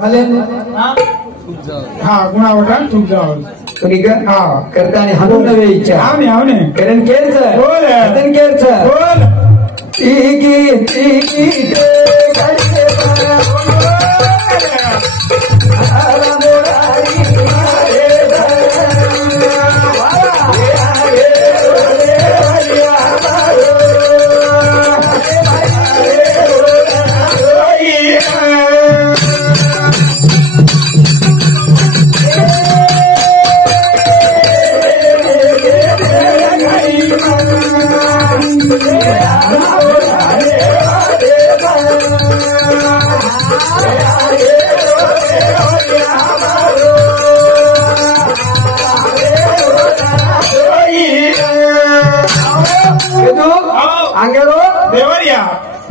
हाँ गुणावटा तुम जाओ हाँ करता नहीं हम नवे इच्छा आवने करण केर से बोल करण केर से बोल तीकी तीकी के करके पारा आला मोरारी मारे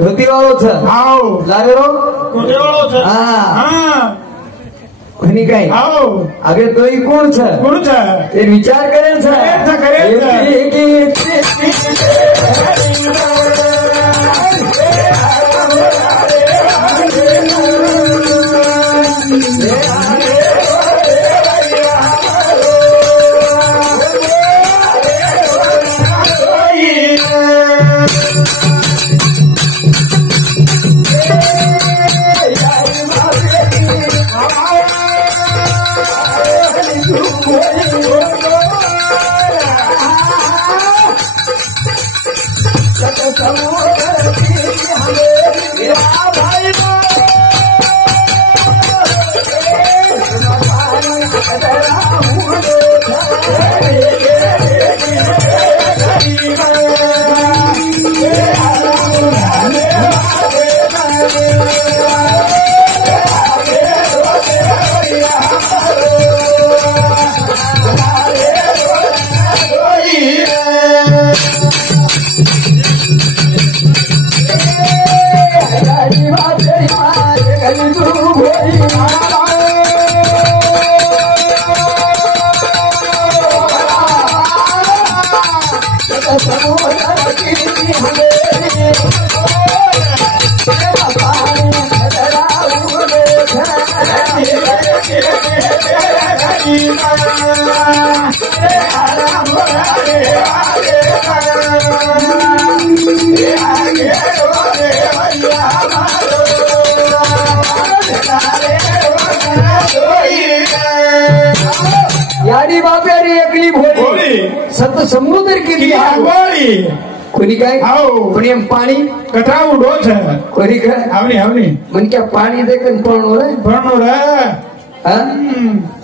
धोती वालों छे आओ लावेरो धोती वालों छे हां कोनी काई आओ आगे तो ई कोण छे ए विचार करे छे यारी बापेरी एकली भोली सत समुद्र की गोली कोनी काय आओ कोनी पानी कटरा उडो छे कोनी काय आवनी आवनी मन क्या पानी देखन पणो रे हां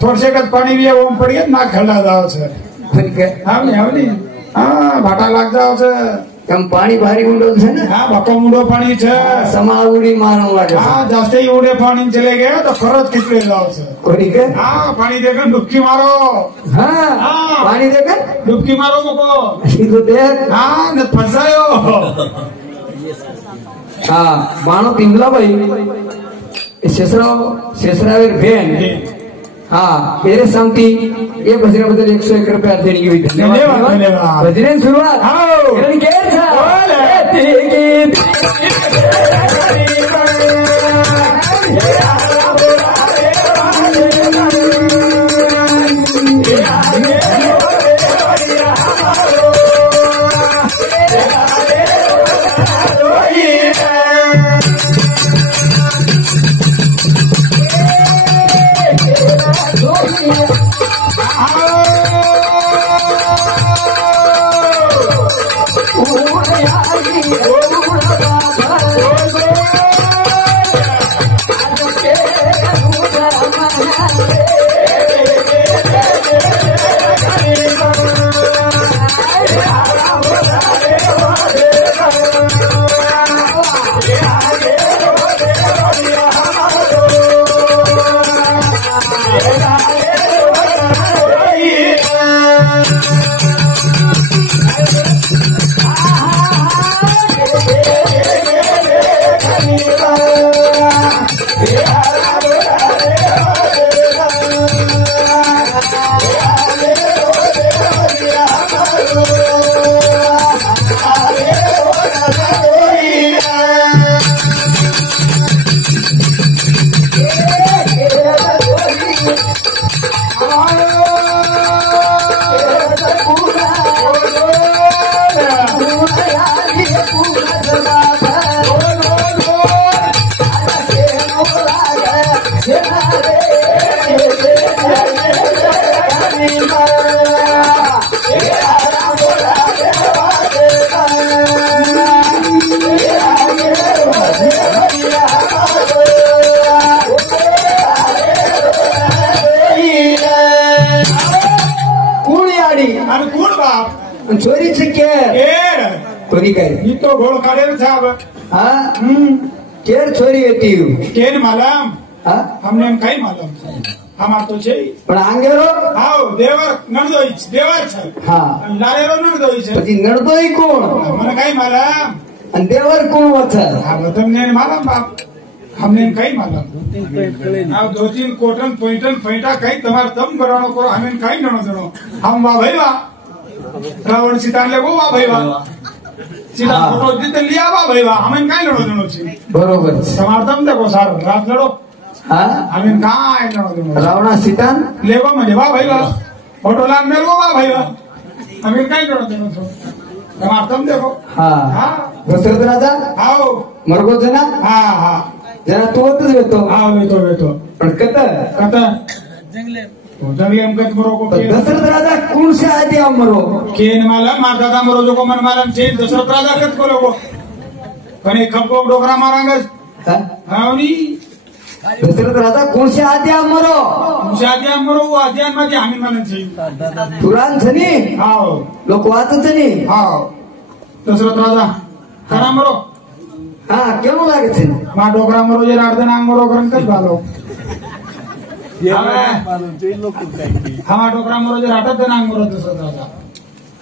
थोड़से कत पानी भी ओम पड़ी ना खल्ला जाओ छे कोनी काय आवनी आवनी हां भाटा लाग जाओ छे कम पानी भारी उडो छे ने हां बापा उडो पानी छे समाउडी मारनो लागे हां जास्ते ही उडे पानी चले गए तो खरत कितले जाओ छे कोनी काय हां पानी देखन डुबकी मारो हां पानी देखन डुबकी मारो मको इतो देख हां न फसायो हां मानो पिंगला भाई शेषरावेर बेन हाँ मेरे सांगती ये भजन बदल 101 रुपया देने की धन्यवाद भजन शुरुआत चोरीच केर कोणी काय तो घोळ काढेल साहब केर चोरी येती केन मालम हमने कई मालूम हमार तो छे पण आंगेरो आओ देवर नणदोई देवर छ हां लारेरो नणदोई छ પછી નણદોઈ કોણ મને કઈ માલમ અને દેવર કોણ વછ હા તમને માલમ બાપ हमने कई मालूम आओ दो तीन कोटन पॉइंटन फैटा कई तमार तम करवानो को हमें कई नणो जणो हम वा भईवा रावण सीता ले वो वा भईवा सीता फोटो दिते लिया वा भईवा हमें कई नणो जणो छी बरोबर तमार तम देखो सार रात लड़ो हां हमें काय नणो जणो रावणा सीता लेवा म्हणजे वा भईवा फोटो लाग मेलवा वा भईवा हमें कई नणो जणो छो तमार तम देखो हां हां दशरथ राजा आओ मरगो जना हां हां जरा तू होतच येतो हां येतो पण कत जंगले हमकत मरो को दशरथ राजा कौन से आदि मरो केन माला मार दादा मरो जो को मन मालम छे दशरथ राजा कत को लोगो कने खपको डोकरा मारांगे हावनी दशरथ राजा कौन से आदि मरो वो आद्यान मध्ये आम्ही मालन छे पुराण छनी हाव लोक वाचत छनी हाव दशरथ राजा खरा मरो हां केम लागे छे मा डोकरा मरो जे राडदन आंग मरो करन कत भालो हमारा डोकरा मरो जे राटत दन आंग मरो दशरथ राजा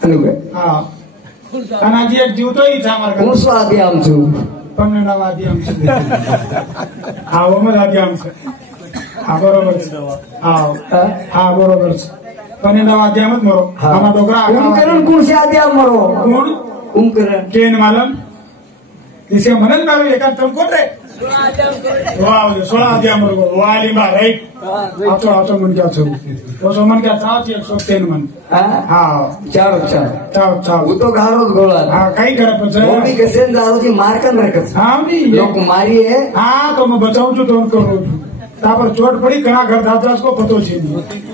अनुगे हां अनाजी एक जीव तो ही था मार कौन सो आदि आमचो 12 आदि आमचे हाव मग आदि आमचे हा बरोबर हा बरोबर 12 आदि आमच मरो हमारा डोकरा कुंकरण कौन से आदि मरो कोण कुंकरण केन मालम इसे मनन मालूम एका तुम कोण रे 16 आदि मरो वाली बा राइट आतो मन क्या छो तो सो मन क्या चाव 103 मन हां चाव वो तो गारो गोळा हां काही करा पछ मी कसे जाऊ की मारकन रखत हां नी लोक मारी है हां तो मैं बचाऊं जो तो करो तापर चोट पड़ी कना घर दादास को पतो छे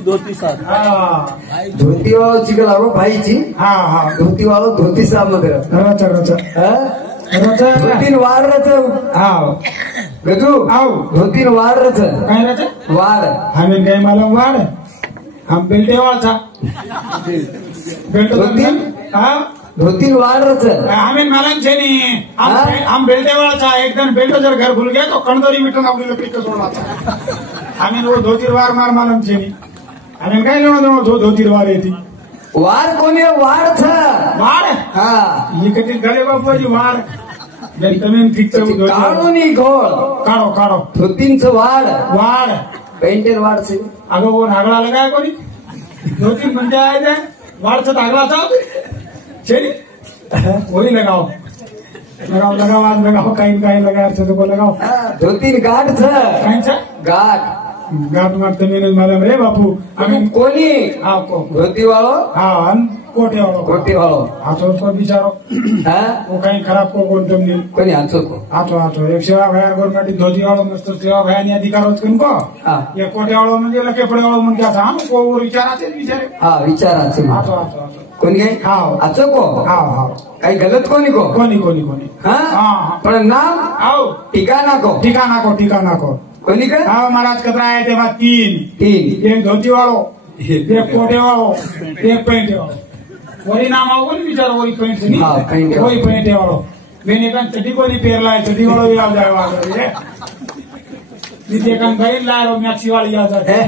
धोती साथ हां धोती वालो चिकलारो भाई जी हां धोती वालो धोती साथ मगर रचा धोतीन वार रच हां गजू आओ धोतीन वार रच काय रच वार हमें काय मालूम वार हम बेल्टे वाला बेल्ट धोतीन हां धोतीन वार रच हमें मालूम छे नी हम बेल्टे वाला था एक दिन बेल्ट जर घर भूल गया तो कणदरी मिटन आपली लकड़ी का सोडला था हमें वो धोती वार मार मालूम छे नी हमें काय लेनो जो धोती वार येती वार कोने वार था वार हां ये कती गले बापूजी वार जर तुम्ही ठीक तो काढो नी गोळ काढो धोतींचं वार पेंटर वार से अगं वो नागळा लगाय कोणी धोती म्हणजे आहे वारचं नागळा चाव चली वही लगाओ आज लगाओ काही लगाय तो लगाओ धोतीन गाठ छ कायचा गाठ मारते मेरे मालूम रे बापू आम्ही कोणी धोती वालो हां कोटे वालो हाथों को बिचारो वो कहीं खराब को कोण तुमने कोणी हाथो एक सेवा भया गवर्नमेंट धोती वालो मस्त सेवा भया नि अधिकार होत कोण को ये कोटे वालो म्हणजे लकेपडे वालो म्हणजे आता हम को विचाराचे बिचारे हां विचाराचे हाथो कोणी काय हां आचो को हां काही गलत कोणी हां पण नाम आओ ठिकाणा को कोणी काय हां महाराज कतरा आहे तेव्हा 3 एक धोती वालो एक कोटे वालो एक पेंटे वालो वरी नाम आओ कोणी विचारो वरी पेंट नहीं वही पेंटे वालो मैंने कहा चटी कोणी पेरला है चटी वालो याद जाए वाला नीचे कन भाई लारो मैक्सी वाली याद जाए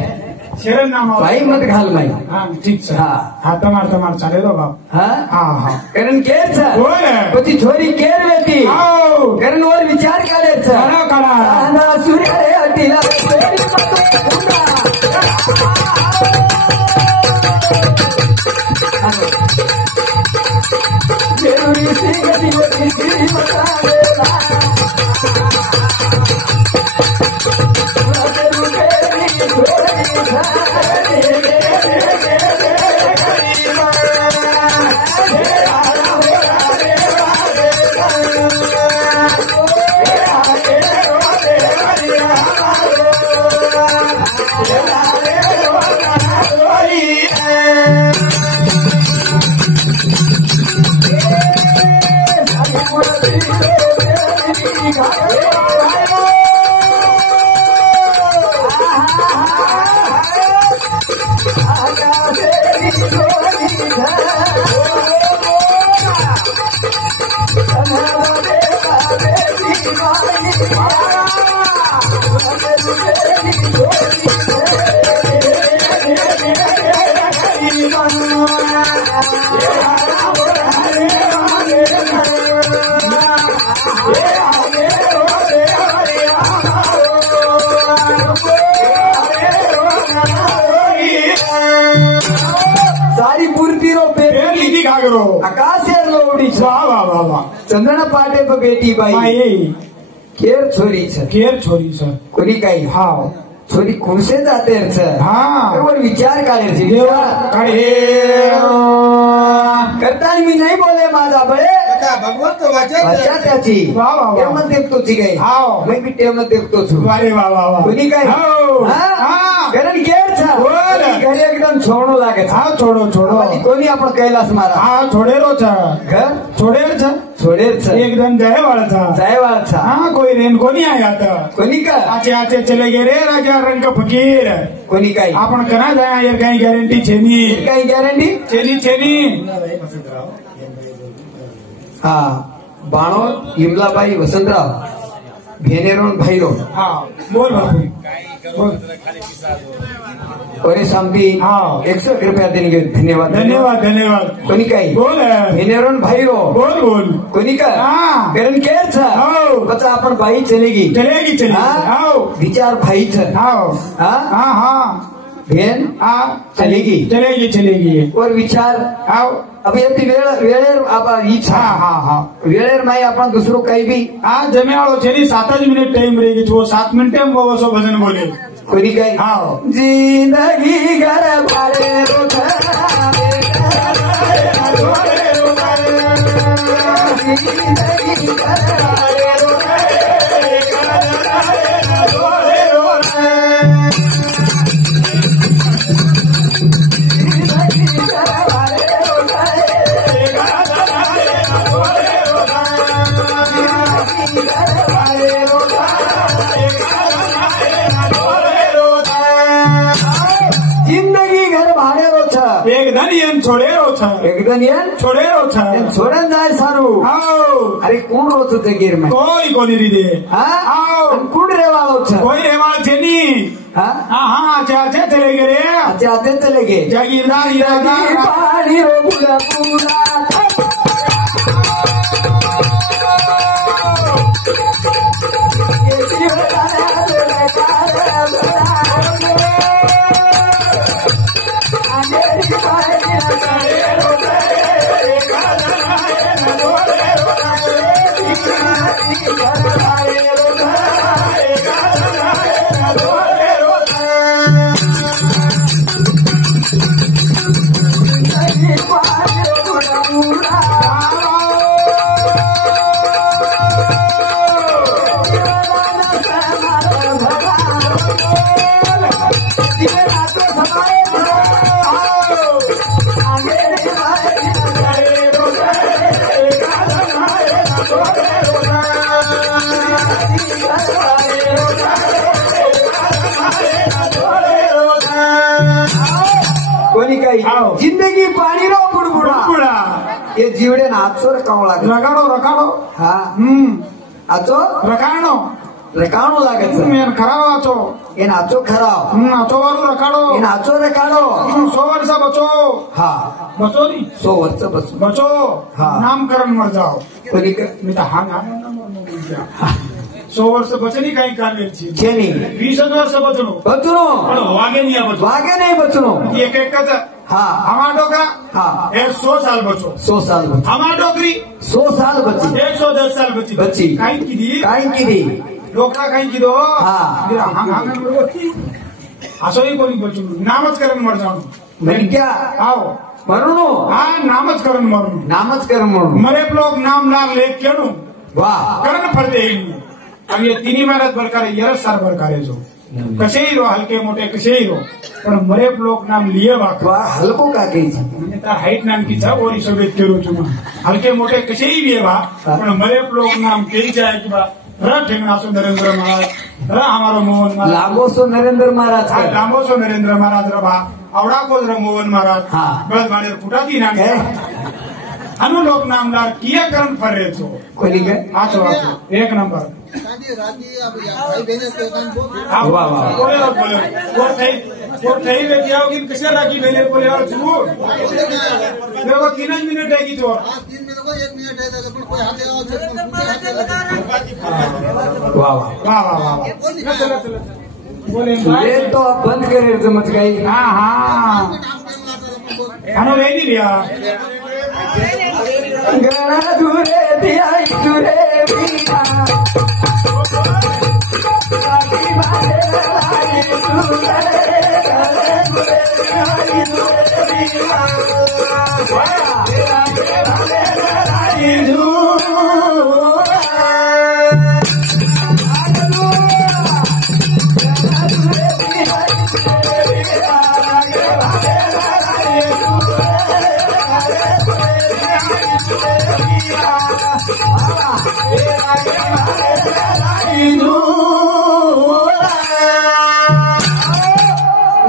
शरण नाम भाई मत घाल माई हां ठीक है हां तमार चाले दो बाप हां कारण केर छ पती छोरी केर लेती आओ कारण वर विचार काढे छ काढा ना सूर्य रे अटिला जरूरी सी गति मता चंदन पाटे पर बेटी बाई केर छोरी छ केर छोरी छ कोणी काही हाव छोरी खुर्से जाते वर विचार काढायचे करता मी नाही बोले माझा बळे भगवंत वाचा त्याची टेमत देखतोची काही मी बी टेमत देखतोच कोणी काय कारण केर घरी एकदम छोडो लागे छोडो छोडो कोणी आपण कैलास मारा छोडेरो घर छोडेर छोडेर एकदम जयवाळचा कोई रेन कोणी आहे आता कोणी का आचे आचे चले गे रे राजा रंग फकीर कोणी काय आपण कना जाय यार काही गॅरंटी छेनी काही गॅरंटी छेनी हा बाणो इमलाबाई वसंतराव भेनेरोन भाईरो बोल बापू बोल और सामती 61 रुपया देंगे धन्यवाद धन्यवाद धन्यवाद कोणी काही बोल भेनेरोन भाईरो बोल बोल कोणी का कारण केर छ बच्चा आपण भाई चलेगी विचार भाई छ बहन चलेगी और विचार अब येते वेळेर वेळेर नाही आपण दुसरो काही भी जमेवाळो छेनी 7 मिनिट टाइम रहेगी तो 7 मिनिट में वो भजन बोले कोणी काही जिंदगी घर बारे छोड़न जाए सारू अरे कौन रोच गिर में कोई रीदे कौन रेवाड़ो कोई रेवाड़ थे अच्छा चले गए रे अच्छा चले गए जागीरदार पानी रो पूरा पूरा जिंदगी पानी रो बुडबुडा ये जीवडे नाचो रकावो लागे रकाडो आचो रकाणो लागे मेन खराव आचो ये नाचो खराव नाचो वालो रकाडो ये नाचो रकाडो 100 वर्ष बचो बचो नी 100 वर्ष बचो नामकरण मर जाओ कोणी मी तर हा 100 वर्ष बचनी काही काम छेनी 20 वर्ष बचनो वागे नहीं बचनो एक हमारा डोकरा 100 साल बचो 100 साल बचो हमारा डोकरी 100 साल बची 110 साल बची काही की डोकरा काही की दो असोही कोणी बचू नामच करण मर जाओ म्हणजे क्या आओ म्हणून नामच करण म्हणून मरे लोग नाम लाग ले क्यों वाह करण फरते अब ये तीन महाराज बरकार यरस सार बरकार जो कसे ही रो हल्के मोठे कसे ही रो पण मरे लोक नाम लिए वाकवा हलको का म्हणजे त्या हाईट नाम की ओरी सोबत केलो तुम्ही हलके मोठे कसे ही लिए वा पण मरे लोक नाम केही जाय की बा ठेंगणासो नरेंद्र महाराज हमारो मोहन महाराज लांबोसो नरेंद्र महाराज लांबोसो नरेंद्र महाराज रबा आवडा कोज मोहन महाराज बस माने फुटाती नाम अनु लोक नामदार किया करण फरे छो कोणी के आचो एक नंबर वाह वाह बोले वो सही में किया होगी किसे राखी बेने बोले और छू देखो 3 मिनट है की तो 3 मिनट को 1 मिनट है तो कोई हाथ वाह वाह वाह वाह चलो बोले ये तो बंद करे समझ गई हाँ अनु ले नहीं लिया गणा दूरे दिया दूरे बीना राखी बांधे लाई दूरे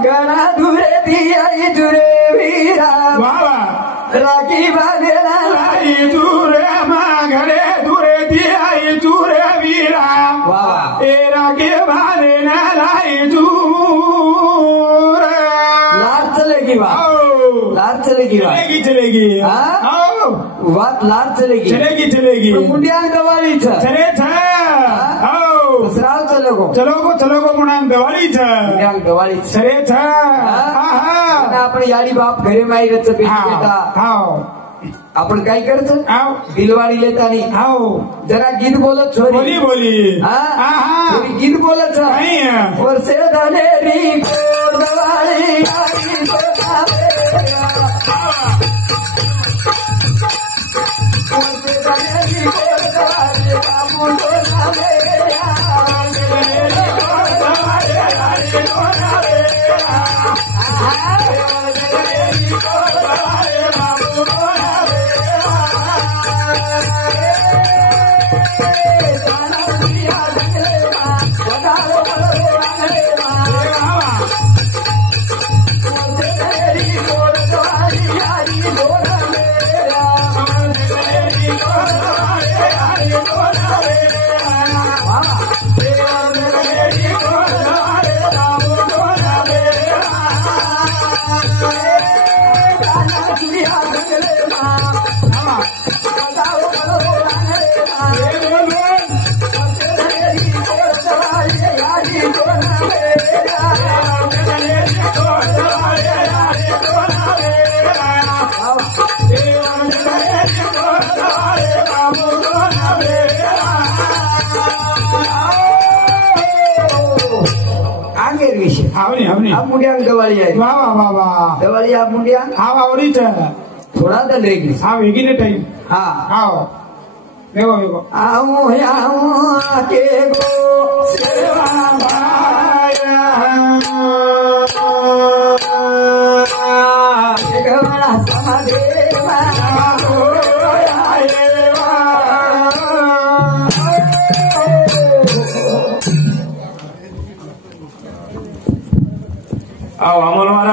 गणा दूरे दिया दूरे वीरा राखी बांधे लाई दूरे मांगरे दूरे दिया दूरे वीरा ए राखी बांधे लाई दूरे लाट चलेगी लाट चलेगी चलेगी बात लाट चलेगी चलेगी मुंडिया गवाली चले सराव चलो म्हणा गवाळी गवाळी सरे आपण याडी बाप घरे माहीत बेटा आपण काय करतो दिलवाडी लेतानी जरा गीत बोलत छोरी बोली गीत बोलत वर्षे झाले री गोडवाळी मुंडिया गवाळी आहे वा वा वा वा गवाळी आप मुंडिया आवडीच थोडा दल रेगी वेगीने टाइम वेगो वेगो आओ के गो सेवा भाया गवाळा समादेवा आओ अमोल महाराज